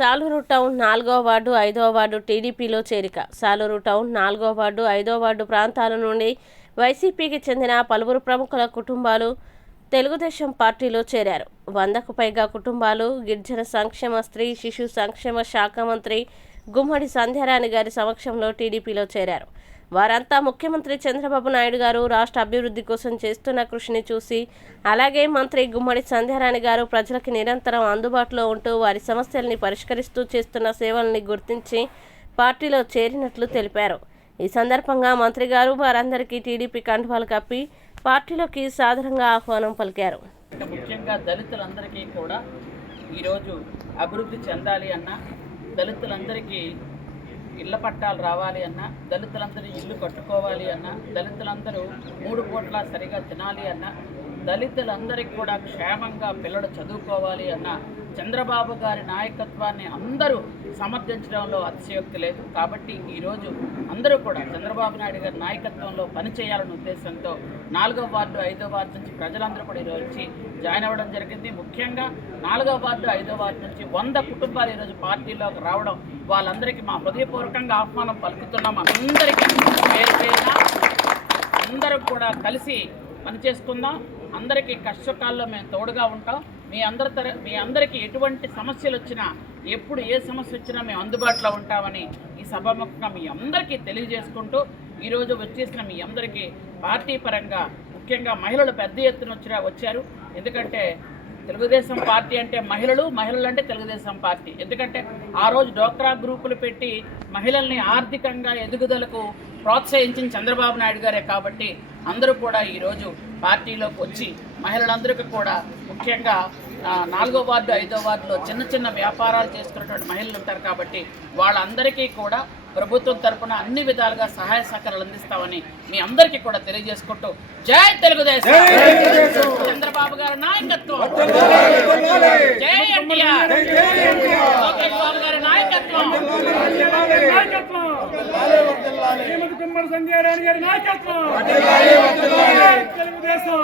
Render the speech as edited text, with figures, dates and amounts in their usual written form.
Saluru town 4వ ward 5వ ward టీడీపీలో చేరిక. సాలూరు టౌన్ 4వ వార్డు 5వ వార్డు ప్రాంతాల నుండి వైసీపీకి చెందిన పలువురు ప్రముఖుల కుటుంబాలు తెలుగుదేశం పార్టీలో చేరారు. 100కు పైగా కుటుంబాలు గిరిజన సంక్షేమ, స్త్రీ శిశు సంక్షేమ శాఖ మంత్రి గుమ్మడి సంధ్యారాణి గారి సమక్షంలో టీడీపీలో చేరారు. వారంతా ముఖ్యమంత్రి చంద్రబాబు నాయుడు గారు రాష్ట్ర అభివృద్ధి కోసం చేస్తున్న కృషిని చూసి, అలాగే మంత్రి గుమ్మడి సంధ్యారాణి గారు ప్రజలకు నిరంతరం అందుబాటులో ఉంటూ వారి సమస్యల్ని పరిష్కరిస్తూ చేస్తున్న సేవల్ని గుర్తించి పార్టీలో చేరినట్లు తెలిపారు. ఈ సందర్భంగా మంత్రి గారు వారందరికీ టీడీపీ కండువాలు కప్పి పార్టీలోకి సాదరంగా ఆహ్వానం పలికారు. ముఖ్యంగా దళితులందరికీ కూడా ఈరోజు అభివృద్ధి చెందాలి అన్న, దళితులందరికీ ఇళ్ల పట్టాలు రావాలి అన్న, దళితులందరూ ఇల్లు కట్టుకోవాలి అన్న, దళితులందరూ 3 పూట్ల సరిగా తినాలి అన్న, దళితులందరికీ కూడా క్షేమంగా పిల్లలు చదువుకోవాలి అన్న చంద్రబాబు గారి నాయకత్వాన్ని అందరూ సమర్థించడంలో అతిశయోక్తి లేదు. కాబట్టి ఈరోజు అందరూ కూడా చంద్రబాబు నాయుడు గారి నాయకత్వంలో పనిచేయాలనే ఉద్దేశంతో 4వ వార్డు 5వ వార్డు నుంచి ప్రజలందరూ కూడా ఈరోజు వచ్చి జాయిన్ అవ్వడం జరిగింది. ముఖ్యంగా 4వ వార్డు 5వ వార్డు నుంచి 100 కుటుంబాలు ఈరోజు పార్టీలోకి రావడం, వాళ్ళందరికీ మా హృదయపూర్వకంగా ఆహ్వానం పలుకుతున్నాం. అందరికీ పేరు పేరున అందరూ కూడా కలిసి పనిచేసుకుందాం. అందరికీ కష్టకాల్లో మేము తోడుగా ఉంటాం. మీ అందరికీ ఎటువంటి సమస్యలు వచ్చినా, ఎప్పుడు ఏ సమస్య వచ్చినా మేము అందుబాటులో ఉంటామని ఈ సభాముఖంగా మీ అందరికీ తెలియజేసుకుంటూ, ఈరోజు వచ్చేసిన మీ అందరికీ పార్టీ పరంగా ముఖ్యంగా మహిళలు పెద్ద ఎత్తున వచ్చారు. ఎందుకంటే తెలుగుదేశం పార్టీ అంటే మహిళలు అంటే తెలుగుదేశం పార్టీ. ఎందుకంటే ఆ రోజు డోక్రా గ్రూపులు పెట్టి మహిళల్ని ఆర్థికంగా ఎదుగుదలకు ప్రోత్సహించిన చంద్రబాబు నాయుడు గారే. కాబట్టి అందరూ కూడా ఈరోజు పార్టీలోకి వచ్చి మహిళలందరికీ కూడా ముఖ్యంగా 4వ వార్డు 5వ వార్డులో చిన్న చిన్న వ్యాపారాలు చేసుకున్నటువంటి మహిళలు ఉంటారు. కాబట్టి వాళ్ళందరికీ కూడా ప్రభుత్వం తరఫున అన్ని విధాలుగా సహాయ సహకారాలు అందిస్తామని మీ అందరికీ కూడా తెలియజేసుకుంటూ, జై తెలుగుదేశం, చంద్రబాబు గారి నాయకత్వం, జై ఎన్టీఆర్, లోకేష్ బాబు గారి నాయకత్వం, గుమ్మడి సంధ్యారాణి గారి నాయకత్వం, తెలుగుదేశం.